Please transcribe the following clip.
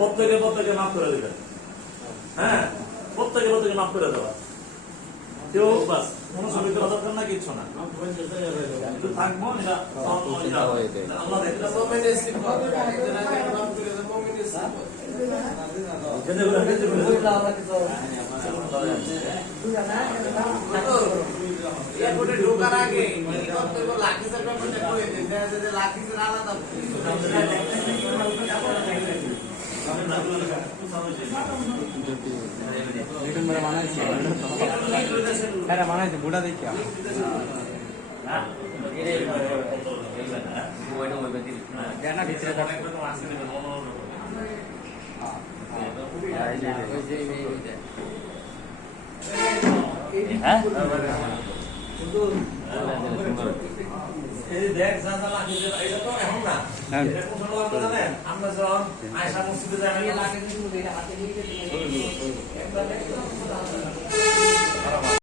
প্রত্যেকে মাফ করে দেবেন। হ্যাঁ, প্রত্যেকে মাফ করে দেওয়া। কেউ বাস কোনো ছবি করা দরকার না, কিচ্ছু না, থাকবো এটা আল্লাহ দেখে। ঢোকার আগে লাখিসের ব্যাপারটা করে দিন, লাখিসের আলাদা মানাইছে বুড়া দেখিয়া দেখ এটা তো এখন না, এটা কোন সময় আমরা জানেন, আমরা যখন আয়েশা মসজিদে যাই